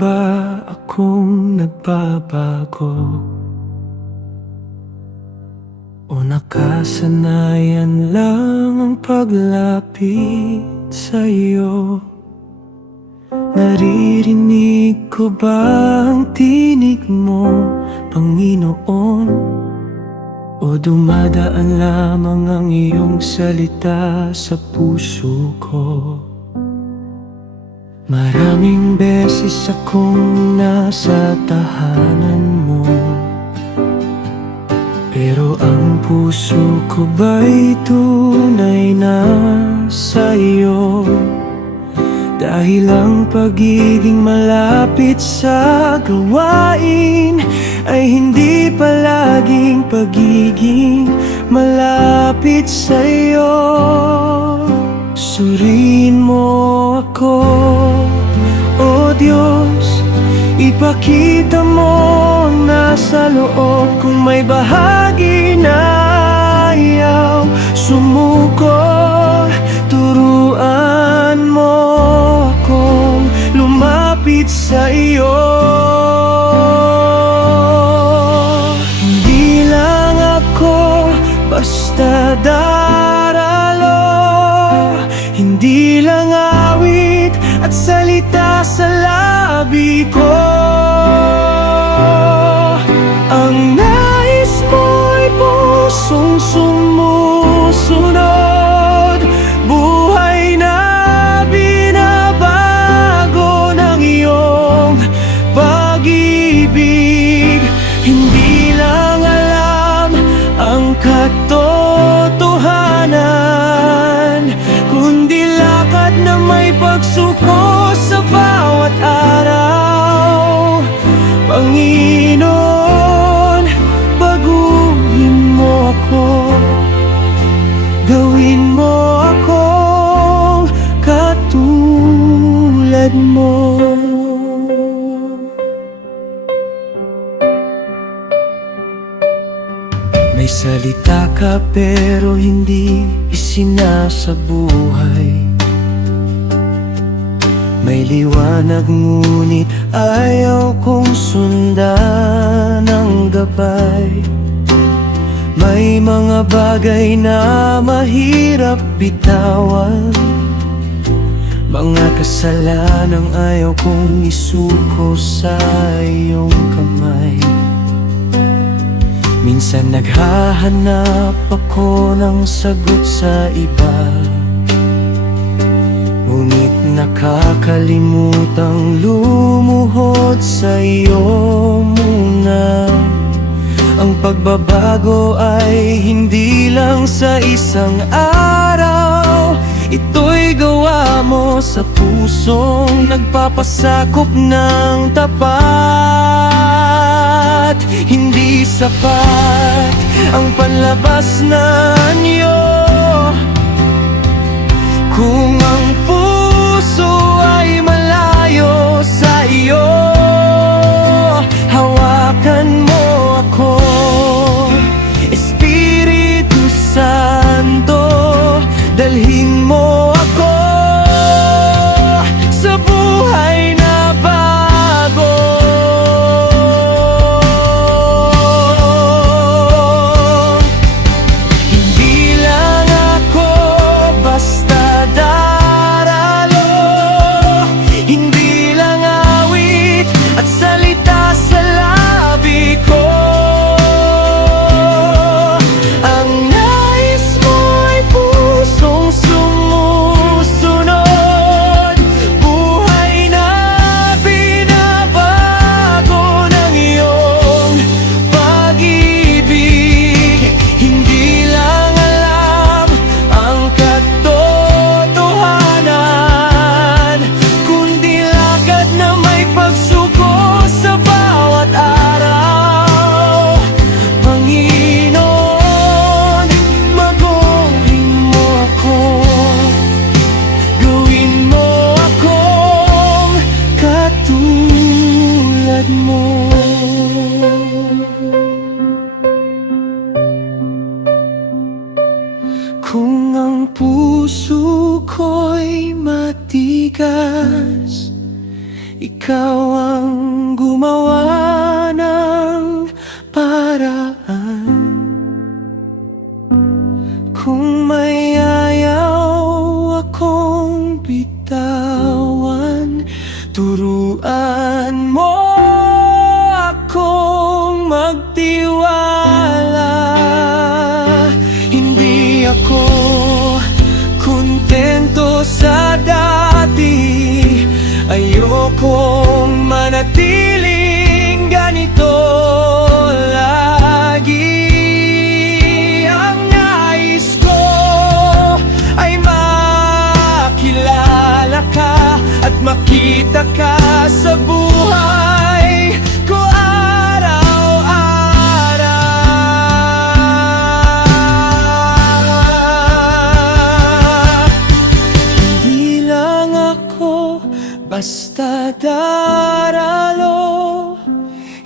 ba akong nagbabago? O nakasanayan lang ang paglapit sa'yo? Naririnig ko ba ang tinig mo, Panginoon? O dumadaan lamang ang iyong salita sa puso ko? Maraming beses akong nasa tahanan mo, pero ang puso ko ba'y tunay na sa'yo? Dahil ang pagiging malapit sa gawain ay hindi palaging pagiging malapit sa'yo. Suriin mo ako, O Diyos, ipakita mo ang nasa loob. Kung may bahagi na ayaw sumuko, turuan mo akong lumapit sa iyo. Hindi lang ako basta daralo, hindi lang awit at salita sa labi ko. Ang nais mo'y pusong sumusunod, buhay na binabago ng iyong pag-ibig. Hindi lang alam ang katotohanan, kundi lakad na may pagsuko sa bawat araw. Panginoon, baguhin mo ako, gawin mo akong katulad mo. May salita ka pero hindi isinasabuhay. May liwanag ngunit ayaw kong sundan ang gabay. May mga bagay na mahirap bitawan, mga kasalanang ayaw kong isuko sa iyong kamay. Minsan naghahanap ako ng sagot sa iba, ngunit nakakalimutang lumuhod sa iyo muna. Ang pagbabago ay hindi lang sa isang araw, ito'y gawa mo sa pusong nagpapasakop ng tapat. Hindi sapat ang panlabas na anyo kung ang puso ay malayo sa iyo. Hawakan mo ako, Espiritu Santo, dalhin mo ako sa buhay na bago. Hindi lang ako basta daralo, hindi lang awit at salita sa labi ko. Ang nais mo ay pusong sumusunod, buhay na binabago ng iyong pag-ibig. Hindi lang alam ang katotohanan, kundi lakad na may pagsuko sa bawat araw. Panginoon, baguhin mo ako, gawin mo akong katulad mo. Kung ang puso ko'y matigas, ikaw ang gumawa ng paraan. Kung may ayaw akong bitawan, turuan mo akong magtiwala. Hindi ako kontento sa dati, ayokong manatiling ganito lagi. Ang nais ko ay makilala ka at makita ka sa buhay ko araw-araw. Hindi lang ako basta daralo,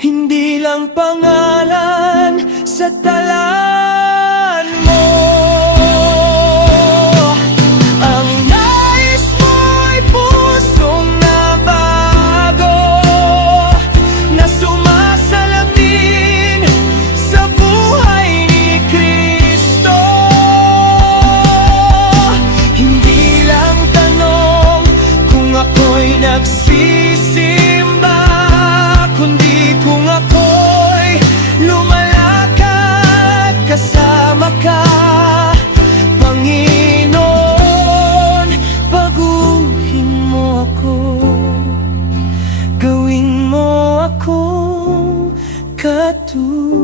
hindi lang pangalan sa talan mo. Ang nais mo'y pusong nabago, na sumasalamin sa buhay ni Kristo. Hindi lang tanong kung ako'y nagsisimba, kundi kung ako'y lumalakad kasama ka, Panginoon. Baguhin mo ako, gawin mo akong katulad